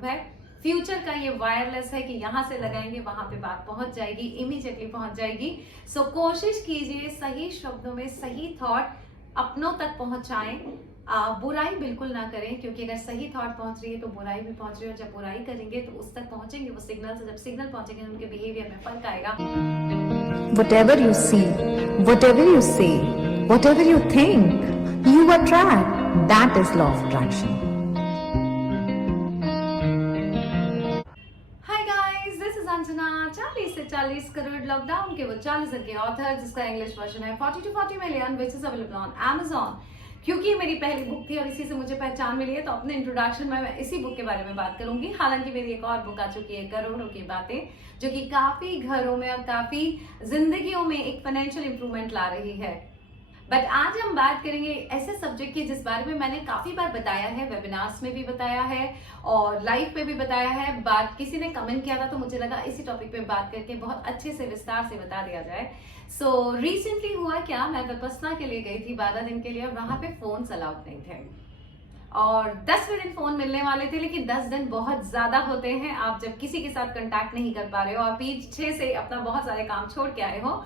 Proof है। Future का ये वायरलेस है कि यहाँ से लगाएंगे वहां पे बात पहुंच जाएगी, इमीडिएटली पहुंच जाएगी। सो कोशिश कीजिए सही शब्दों में सही थॉट अपनों तक पहुंचाएं। बुराई बिल्कुल ना करें, क्योंकि अगर सही थॉट पहुंच रही है तो बुराई भी पहुंच रही है, और जब बुराई करेंगे तो उस तक पहुंचेंगे वो सिग्नल से, जब सिग्नल पहुंचेंगे उनके बिहेवियर में फर्क आएगा। Whatever you see, whatever you say, whatever you think, you attract. That is law of attraction. Hi guys, this is Anjana. 40 से 40 करोड़ लॉकडाउन के वो 40 के ऑथर, जिसका इंग्लिश वर्जन है 40 to 40 million, which is available on Amazon। क्योंकि मेरी पहली book थी और इसी से मुझे पहचान मिली है, तो अपने इंट्रोडक्शन में मैं इसी बुक के बारे में बात करूंगी। हालांकि मेरी एक और बुक आ चुकी है, करोड़ों की बातें, जो कि काफी घरों में और काफी जिंदगियों में एक फाइनेंशियल इंप्रूवमेंट ला रही है। बट आज हम बात करेंगे ऐसे सब्जेक्ट की जिस बारे में मैंने काफी बार बताया है, वेबिनार्स में भी बताया है और लाइव पे भी बताया है। बट किसी ने कमेंट किया था तो मुझे लगा इसी टॉपिक पे बात करके बहुत अच्छे से विस्तार से बता दिया जाए। सो रिसेंटली हुआ क्या, मैं विपस्सना के लिए गई थी 12 दिन के लिए, और वहां पे फोन अलाउड नहीं थे और 10वें दिन फोन मिलने वाले थे। लेकिन 10 दिन बहुत ज्यादा होते हैं आप जब किसी के साथ कांटेक्ट नहीं कर पा रहे हो और पीछे से अपना बहुत सारे काम छोड़ के आए हो।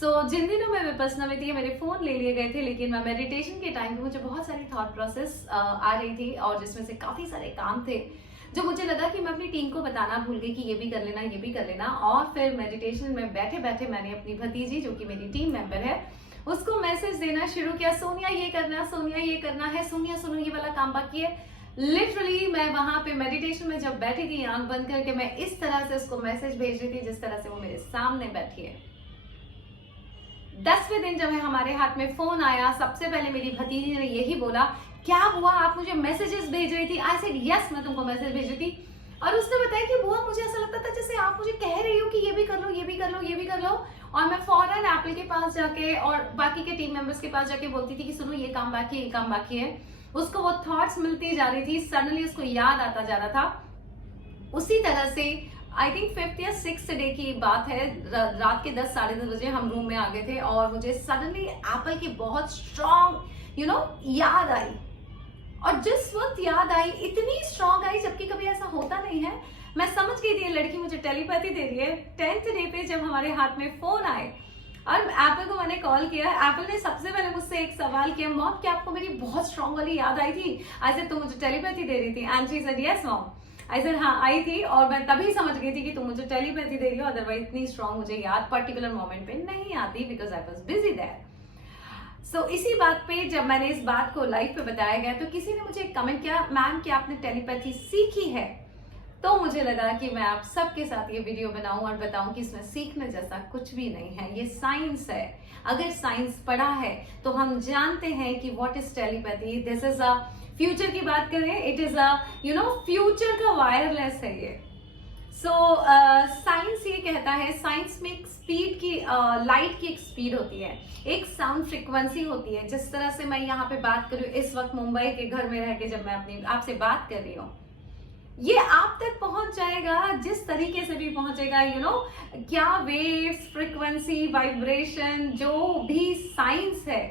जिन दिनों में विपस्सना में थी मेरे फोन ले लिए गए थे, लेकिन मैं मेडिटेशन के टाइम पे मुझे बहुत सारी थॉट प्रोसेस आ रही थी, और जिसमें से काफी सारे काम थे जो मुझे लगा कि मैं अपनी टीम को बताना भूल गई कि ये भी कर लेना, ये भी कर लेना। और फिर मेडिटेशन में बैठे बैठे मैंने अपनी भतीजी, जो कि मेरी टीम मेंबर है, उसको मैसेज देना शुरू किया, सोनिया ये करना, सोनिया ये करना है, सोनिया सुनो ये वाला काम बाकी है। लिटरली मैं वहां पे मेडिटेशन में जब बैठी थी आंख बंद करके, मैं इस तरह से उसको मैसेज भेज रही थी जिस तरह से वो मेरे सामने बैठी है। 10वें दिन जब हमारे हाथ में फोन आया, सबसे पहले मेरी भतीजी ने यही बोला, क्या बुआ आप मुझे मैसेजेस भेज रही थी? आई सेड यस, मैं तुमको मैसेज भेज रही थी। और उसने बताया कि बुआ मुझे ऐसा लगता था जैसे आप मुझे कह रही हो कि ये भी कर लो, ये भी कर लो, ये भी कर लो। और मैं फौरन एप्पल के पास जाके और बाकी के टीम मेंबर्स के पास जाके बोलती थी कि सुनो ये काम बाकी है, ये काम बाकी है। उसको वो थॉट्स मिलती जा रही थी, सडनली उसको याद आता जा रहा था। उसी तरह से आई थिंक 5th या 6th डे की बात है, रात के 10 साढ़े 10 बजे हम रूम में आ गए थे और मुझे सडनली एप्पल की बहुत स्ट्रॉन्ग याद आई। और जिस वक्त याद आई, इतनी स्ट्रॉन्ग आई जबकि कभी ऐसा होता नहीं है। मैं समझ गई थी ये लड़की मुझे टेलीपैथी दे रही है। 10th डे पे जब हमारे हाथ में फोन आए और एप्पल को मैंने कॉल किया, एप्पल ने सबसे पहले मुझसे एक सवाल किया, मॉम क्या आपको मेरी बहुत स्ट्रॉन्ग वाली याद आई थी? आई सेड तुम मुझे टेलीपैथी दे रही थी? And she said yes mom. I said हाँ आई थी, और मैं तभी समझ गई थी कि तुम मुझे टेलीपैथी दे रही हो, अदरवाइज इतनी स्ट्रॉन्ग मुझे याद पर्टिकुलर मोमेंट पे नहीं आती, because I was busy there. इसी बात पे जब मैंने इस बात को लाइव पे बताया गया तो किसी ने मुझे कमेंट किया, मैम क्या आपने टेलीपैथी सीखी है? तो मुझे लगा कि मैं आप सबके साथ ये वीडियो बनाऊं और बताऊं कि इसमें सीखने जैसा कुछ भी नहीं है, ये साइंस है। अगर साइंस पढ़ा है तो हम जानते हैं कि what is telepathy. This is a future की बात करें, इट इज अ फ्यूचर का वायरलेस है ये। साइंस ये कहता है, साइंस में एक स्पीड की लाइट की एक स्पीड होती है, एक साउंड फ्रीक्वेंसी होती है। जिस तरह से मैं यहाँ पे बात कर रही हूँ इस वक्त मुंबई के घर में रह के, जब मैं अपनी आपसे बात कर रही हूँ, ये आप तक पहुंच जाएगा जिस तरीके से भी पहुंचेगा। क्या वेव्स, फ्रीक्वेंसी, वाइब्रेशन, जो भी साइंस है,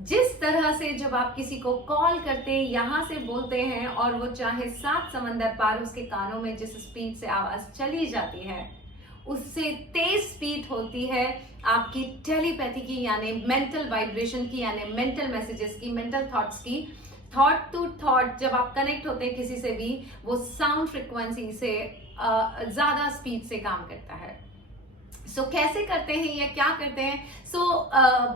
जिस तरह से जब आप किसी को कॉल करते हैं, यहां से बोलते हैं और वो चाहे 7 समंदर पार, उसके कानों में जिस स्पीड से आवाज चली जाती है उससे तेज स्पीड होती है आपकी टेलीपैथी की, यानी मेंटल वाइब्रेशन की, यानी मेंटल मैसेजेस की, मेंटल थॉट्स की। थॉट टू थॉट जब आप कनेक्ट होते हैं किसी से भी, वो साउंड फ्रीक्वेंसी से ज्यादा स्पीड से काम करता है। कैसे करते हैं या क्या करते हैं?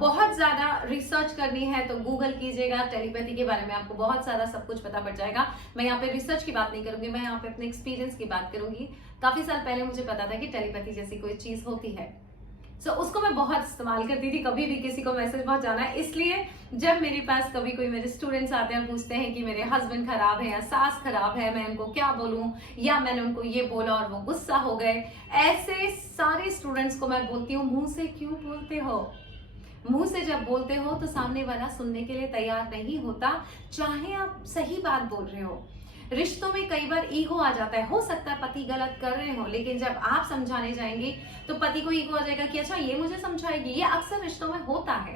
बहुत ज्यादा रिसर्च करनी है तो गूगल कीजिएगा, टेलीपैथी के बारे में आपको बहुत सारा सब कुछ पता पड़ जाएगा। मैं यहाँ पे रिसर्च की बात नहीं करूंगी, मैं यहाँ पे अपने एक्सपीरियंस की बात करूंगी। काफी साल पहले मुझे पता था कि टेलीपैथी जैसी कोई चीज होती है। उसको मैं बहुत इस्तेमाल करती थी, कभी भी किसी को मैसेज पहुंचाना है। इसलिए जब मेरे पास कभी कोई मेरे स्टूडेंट्स आते हैं, पूछते हैं कि मेरे हस्बैंड खराब है या सास खराब है, मैं उनको क्या बोलूं, या मैंने उनको ये बोला और वो गुस्सा हो गए, ऐसे सारे स्टूडेंट्स को मैं बोलती हूँ, मुंह से क्यों बोलते हो? मुंह से जब बोलते हो तो सामने वाला सुनने के लिए तैयार नहीं होता, चाहे आप सही बात बोल रहे हो। रिश्तों में कई बार ईगो आ जाता है, हो सकता है पति गलत कर रहे हो, लेकिन जब आप समझाने जाएंगे तो पति को ईगो आ जाएगा कि अच्छा ये मुझे समझाएगी। ये अक्सर रिश्तों में होता है,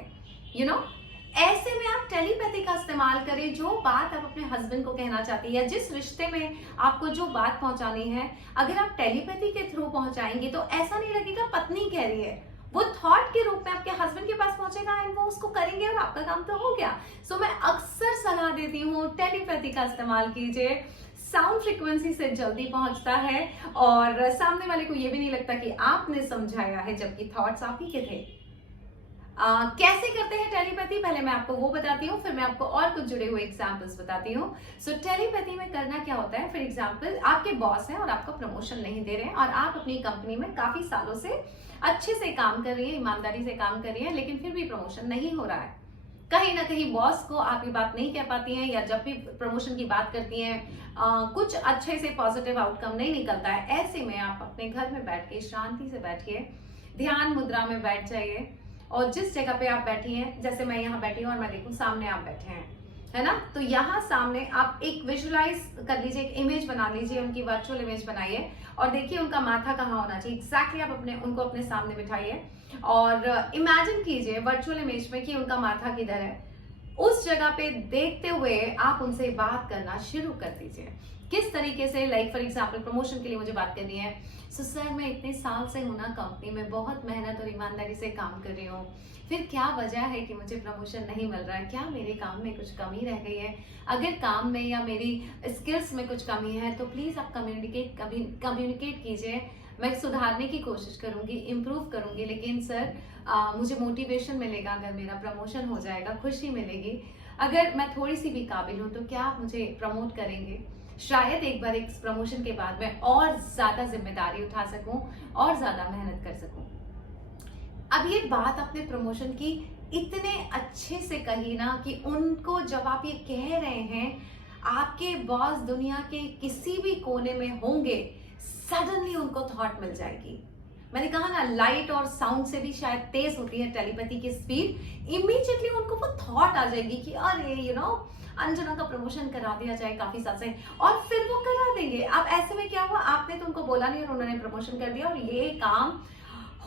ऐसे में आप टेलीपैथी का इस्तेमाल करें। जो बात आप अपने हस्बैंड को कहना चाहती है, जिस रिश्ते में आपको जो बात पहुंचानी है, अगर आप टेलीपैथी के थ्रू पहुंचाएंगे तो ऐसा नहीं लगेगा पत्नी कह रही है, वो थॉट के रूप में आपके हस्बैंड के पास पहुंचेगा एंड वो उसको करेंगे और आपका काम तो हो गया। सो मैं अक्सर सलाह देती हूँ टेलीपैथी का इस्तेमाल कीजिए। साउंड फ्रीक्वेंसी से जल्दी पहुंचता है और सामने वाले को ये भी नहीं लगता कि आपने समझाया है जबकि थॉट्स आप ही के थे। कैसे करते हैं टेलीपैथी, पहले मैं आपको वो बताती हूँ, फिर मैं आपको और कुछ जुड़े हुए एग्जाम्पल्स बताती हूँ। सो टेलीपैथी में करना क्या होता है, फॉर एग्जाम्पल आपके बॉस हैं और आपको प्रमोशन नहीं दे रहे हैं और आप अपनी कंपनी में काफी सालों से अच्छे से काम कर रही है, ईमानदारी से काम कर रही है, लेकिन फिर भी प्रमोशन नहीं हो रहा है। कहीं ना कहीं बॉस को आप ये बात नहीं कह पाती हैं या जब भी प्रमोशन की बात करती हैं कुछ अच्छे से पॉजिटिव आउटकम नहीं निकलता है। ऐसे में आप अपने घर में बैठ के शांति से बैठिए, ध्यान मुद्रा में बैठ जाइए और जिस जगह पे आप बैठी हैं, जैसे मैं यहाँ बैठी हूँ और मैं देखूँ सामने आप बैठे हैं, है ना, तो यहाँ सामने आप एक विजुलाइज कर लीजिए, एक इमेज बना लीजिए, उनकी वर्चुअल इमेज बनाइए और देखिए उनका माथा कहाँ होना चाहिए। एग्जैक्टली आप उनको अपने सामने बिठाइए और इमेजिन कीजिए वर्चुअल इमेज में कि उनका माथा किधर है। उस जगह पे देखते हुए आप उनसे बात करना शुरू कर दीजिए। किस तरीके से, लाइक फॉर एग्जाम्पल प्रमोशन के लिए मुझे बात करनी है, सो सर मैं इतने साल से हूँ ना कंपनी में, बहुत मेहनत और ईमानदारी से काम कर रही हूँ, फिर क्या वजह है कि मुझे प्रमोशन नहीं मिल रहा है, क्या मेरे काम में कुछ कमी रह गई है, अगर काम में या मेरी स्किल्स में कुछ कमी है तो प्लीज आप कम्युनिकेट कीजिए, मैं सुधारने की कोशिश करूंगी, इम्प्रूव करूंगी, लेकिन सर मुझे मोटिवेशन मिलेगा अगर मेरा प्रमोशन हो जाएगा, खुशी मिलेगी, अगर मैं थोड़ी सी भी काबिल हूँ तो क्या आप मुझे प्रमोट करेंगे, शायद एक बार एक प्रमोशन के बाद मैं और ज्यादा जिम्मेदारी उठा सकूं और ज्यादा मेहनत कर सकूं। अब ये बात अपने प्रमोशन की इतने अच्छे से कही ना कि उनको जब आप ये कह रहे हैं, आपके बॉस दुनिया के किसी भी कोने में होंगे, सडनली उनको थॉट मिल जाएगी। मैंने कहा ना लाइट और साउंड से भी शायद तेज होती है टेलीपैथी की स्पीड। इमीडिएटली उनको वो थॉट आ जाएगी कि अरे अंजना का प्रमोशन करा दिया जाए काफी साल से, और फिर वो करा देंगे। अब ऐसे में क्या हुआ, आपने तो उनको बोला नहीं और उन्होंने प्रमोशन कर दिया और ये काम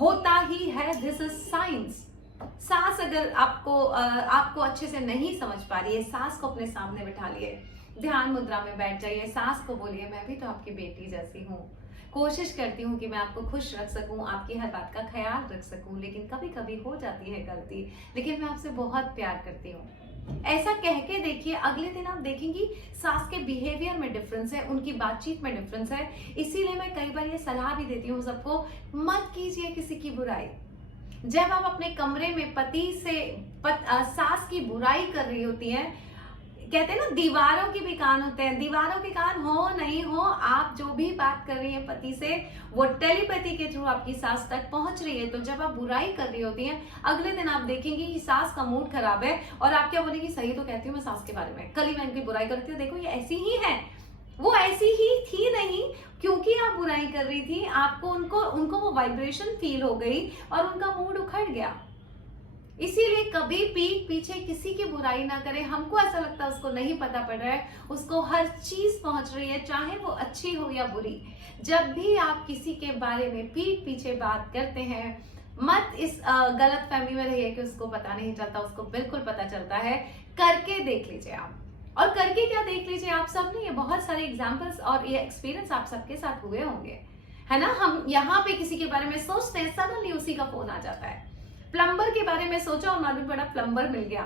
होता ही है। This is science. सांस अगर आपको अच्छे से नहीं समझ पा रही है, सांस को अपने सामने बिठा लिए, ध्यान मुद्रा में बैठ जाइए, सांस को बोलिए मैं भी तो आपकी बेटी जैसी हूँ, कोशिश करती हूँ कि मैं आपको खुश रख सकूं, आपकी हर बात का ख्याल रख सकूं, लेकिन कभी कभी हो जाती है गलती, लेकिन मैं आपसे बहुत प्यार करती हूँ। ऐसा कह के देखिए, अगले दिन आप देखेंगी सास के बिहेवियर में डिफरेंस है, उनकी बातचीत में डिफरेंस है। इसीलिए मैं कई बार ये सलाह भी देती हूँ सबको, मत कीजिए किसी की बुराई। जब आप अपने कमरे में पति से सास की बुराई कर रही होती हैं, कहते हैं ना दीवारों के भी कान होते हैं, दीवारों के कान हो नहीं हो, आप जो भी बात कर रही है पति से वो टेलीपैथी के थ्रू आपकी सास तक पहुंच रही है। तो जब आप बुराई कर रही होती हैं, अगले दिन आप देखेंगे कि सास का मूड खराब है और आप क्या बोलेंगी, सही तो कहती हूँ मैं सास के बारे में, कल ही मैं इनकी बुराई करती हूँ, देखो ये ऐसी ही है। वो ऐसी ही थी नहीं, क्योंकि आप बुराई कर रही थी, आपको उनको वो वाइब्रेशन फील हो गई और उनका मूड उखड़ गया। इसीलिए कभी पीठ पीछे किसी की बुराई ना करें। हमको ऐसा लगता है उसको नहीं पता पड़ रहा है, उसको हर चीज पहुंच रही है, चाहे वो अच्छी हो या बुरी। जब भी आप किसी के बारे में पीठ पीछे बात करते हैं, मत इस गलत फहमी में रहिए कि उसको पता नहीं चलता, उसको बिल्कुल पता चलता है। करके देख लीजिए आप, और करके क्या देख लीजिए, आप सब ने ये बहुत सारे एग्जाम्पल्स और ये एक्सपीरियंस आप सबके साथ हुए होंगे, है ना। हम यहाँ पे किसी के बारे में सोचते हैं, सडनली उसी का फोन आ जाता है। प्लम्बर के बारे में सोचा और मालूम पड़ा प्लम्बर मिल गया,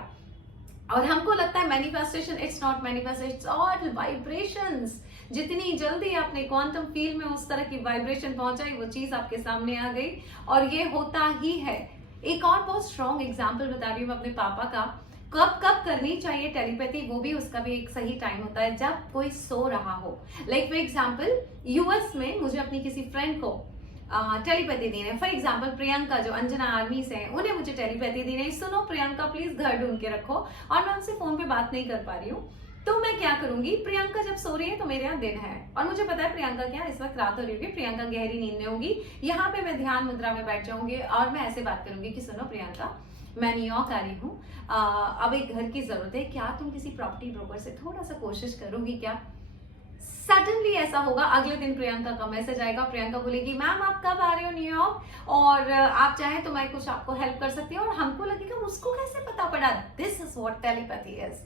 और हमको लगता है manifestation, it's not manifestation, it's all vibrations. जितनी जल्दी आपने क्वांटम फील्ड में उस तरह की वाइब्रेशन पहुंचाई, वो चीज आपके सामने आ गई, और ये होता ही है। एक और बहुत स्ट्रॉन्ग एग्जाम्पल बता रही हूँ अपने पापा का। कब करनी चाहिए टेलीपैथी, वो भी उसका भी एक सही टाइम होता है, जब कोई सो रहा हो। लाइक फॉर एग्जाम्पल यूएस में मुझे अपनी किसी फ्रेंड को टेलीपैथी दी है। फॉर एग्जाम्पल प्रियंका जो अंजना आर्मी से हैं, उन्हें मुझे टेलीपैथी दी है, सुनो प्रियंका प्लीज घर ढूंढ के रखो, और मैं उनसे फोन पे बात नहीं कर पा रही हूँ, तो मैं क्या करूंगी, प्रियंका जब सो रही है तो मेरे यहाँ दिन है, और मुझे पता है प्रियंका क्या इस वक्त रात हो रही होगी, प्रियंका गहरी नींद में होगी। यहाँ पे मैं ध्यान मुद्रा में बैठ जाऊंगी और मैं ऐसे बात करूंगी कि सुनो प्रियंका, मैं न्यूयॉर्क आ रही हूँ, अब एक घर की जरूरत है, क्या तुम किसी प्रॉपर्टी ब्रोकर से थोड़ा सा कोशिश करोगी क्या? सडनली ऐसा होगा, अगले दिन प्रियंका का मैसेज आएगा, प्रियंका बोलेगी मैम आप कब आ रहे हो न्यूयॉर्क, और आप चाहें तो मैं कुछ आपको हेल्प कर सकती हूँ, और हमको लगेगा उसको कैसे पता पड़ा। This is what telepathy is.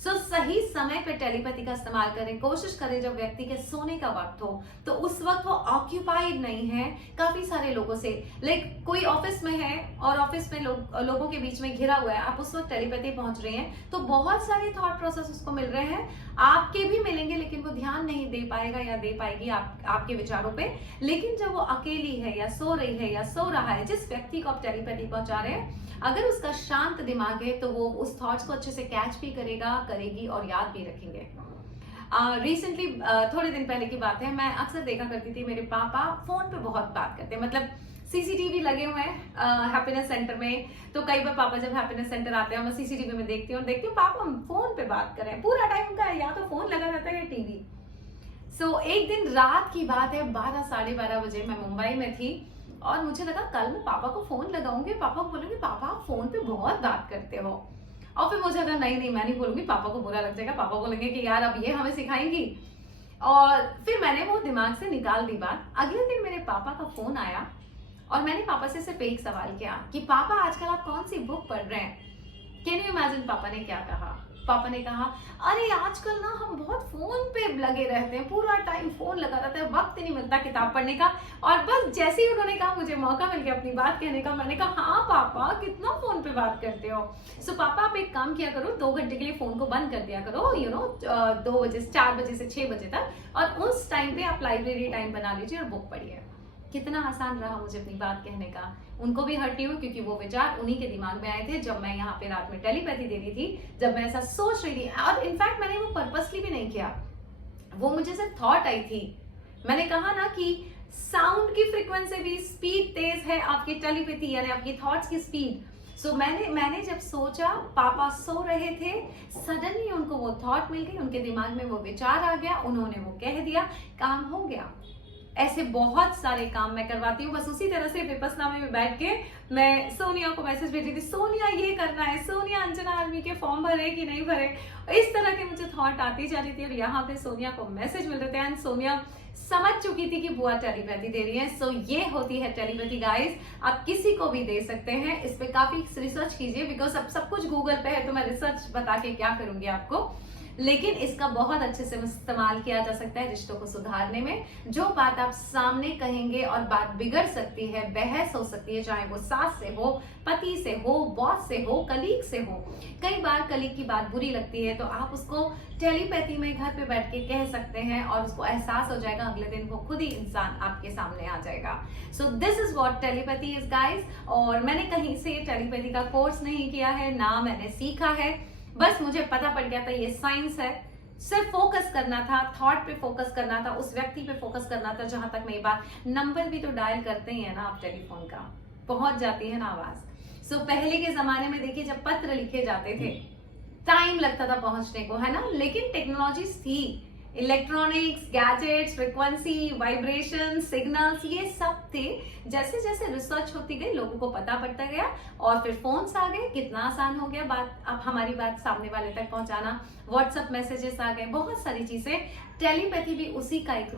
So सही समय पे टेलीपैथी का इस्तेमाल करें। कोशिश करें जब व्यक्ति के सोने का वक्त हो तो उस वक्त वो ऑक्यूपाइड नहीं है काफी सारे लोगों से, लाइक कोई ऑफिस में है और ऑफिस में लोगों के बीच में घिरा हुआ है, आप उस वक्त टेलीपैथी पहुंच रही हैं तो बहुत सारे थॉट प्रोसेस उसको मिल रहे हैं, आपके भी मिलेंगे, लेकिन वो ध्यान नहीं दे पाएगा या दे पाएगी आपके विचारों पे। लेकिन जब वो अकेली है या सो रही है या सो रहा है, जिस व्यक्ति को आप टेलीपैथी पहुंचा रहे हैं, अगर उसका शांत दिमाग है तो वो उस थॉट्स को अच्छे से कैच भी करेगी और याद भी रखेंगे। रिसेंटली थोड़े दिन पहले की बात है, मैं अक्सर देखा करती थी मेरे पापा फोन पे बहुत बात करते हैं, मतलब सीसीटीवी लगे हुए हैं हैप्पीनेस सेंटर में, तो कई बार पापा जब हैप्पीनेस सेंटर आते हैं मैं सीसीटीवी में देखती हूँ पापा हम फोन पे बात कर रहे हैं, पूरा टाइम उनका या तो फोन लगा रहता है या टीवी। सो एक दिन रात की बात है, 12 साढ़े 12 बजे मैं मुंबई में थी और मुझे लगा कल मैं पापा को फोन लगाऊंगी, पापा बोलेंगे पापा आप फोन पे बहुत बात करते हो, और फिर मुझे लगा नहीं मैं नहीं बोलूंगी, पापा को बुरा लग जाएगा, पापा बोलेंगे कि यार अब ये हमें सिखाएंगी, और फिर मैंने वो दिमाग से निकाल दी बात। अगले दिन मेरे पापा का फोन आया और मैंने पापा से सिर्फ एक सवाल किया कि पापा आजकल आप कौन सी बुक पढ़ रहे हैं। कैन यू इमेजिन पापा ने क्या कहा? पापा ने कहा अरे आजकल ना हम बहुत फोन पे लगे रहते हैं, पूरा टाइम फोन लगा रहता है, वक्त ही नहीं मिलता किताब पढ़ने का। और बस जैसे ही उन्होंने कहा मुझे मौका मिल गया अपनी बात कहने का, मैंने कहा हाँ पापा कितना फोन पे बात करते हो। सो पापा आप एक काम किया करो, 2 घंटे के लिए फोन को बंद कर दिया करो, 2 बजे 4 बजे से 6 बजे तक, और उस टाइम पे आप लाइब्रेरी टाइम बना लीजिए और बुक पढ़िए। कितना आसान रहा मुझे अपनी बात कहने का। उनको भी हर्टी हुई क्योंकि वो विचार उन्हीं के दिमाग में आए थे जब मैं यहाँ पे रात में टेलीपैथी दे रही थी, जब मैं ऐसा सोच रही थी, और इनफैक्ट मैंने वो पर्पसली भी नहीं किया, वो मुझे सिर्फ थॉट आई थी। मैंने कहा ना कि साउंड की फ्रीक्वेंसी भी स्पीड तेज है आपकी टेलीपैथी यानी आपकी थॉट्स की स्पीड। सो मैंने जब सोचा, पापा सो रहे थे, सडनली उनको वो थॉट मिल गई, उनके दिमाग में वो विचार आ गया, उन्होंने वो कह दिया, काम हो गया। ऐसे बहुत सारे काम मैं करवाती हूँ। बस उसी तरह से विपसना में बैठ के मैं सोनिया को मैसेज भेजी थी, सोनिया ये करना है, सोनिया अंजना आर्मी के फॉर्म भरे कि नहीं भरे, इस तरह के मुझे थॉट आती जा रही थी, और यहाँ पे सोनिया को मैसेज मिल रहे थे एंड सोनिया समझ चुकी थी कि बुआ टेलीपैथी दे रही है। सो ये होती है टेलीपैथी गाइस, आप किसी को भी दे सकते हैं। इस पे काफी रिसर्च कीजिए, बिकॉज अब सब कुछ गूगल पे है, तो मैं रिसर्च बता के क्या करूंगी आपको, लेकिन इसका बहुत अच्छे से इस्तेमाल किया जा सकता है रिश्तों को सुधारने में। जो बात आप सामने कहेंगे और बात बिगड़ सकती है, बहस हो सकती है, चाहे वो सास से हो, पति से हो, बॉस से हो, कलीग से हो। कई बार कलीग की बात बुरी लगती है तो आप उसको टेलीपैथी में घर पे बैठ के कह सकते हैं और उसको एहसास हो जाएगा, अगले दिन वो खुद ही इंसान आपके सामने आ जाएगा। So this is what telepathy is guys. और मैंने कहीं से टेलीपैथी का कोर्स नहीं किया है, ना मैंने सीखा है, बस मुझे पता पड़ गया था ये साइंस है। सिर्फ फोकस करना था, थॉट पे फोकस करना था, उस व्यक्ति पे फोकस करना था जहां तक मेरी बात। नंबर भी तो डायल करते ही है ना आप, टेलीफोन का पहुंच जाती है ना आवाज। सो पहले के जमाने में देखिए जब पत्र लिखे जाते थे टाइम लगता था पहुंचने को, है ना, लेकिन टेक्नोलॉजीज थी, electronics, gadgets, frequency, vibration, signals, ये सब थे। जैसे जैसे रिसर्च होती गई लोगों को पता पड़ता गया और फिर फोन्स आ गए, कितना आसान हो गया बात, अब हमारी बात सामने वाले तक पहुंचाना, व्हाट्सएप मैसेजेस आ गए, बहुत सारी चीजें। टेलीपैथी भी उसी का एक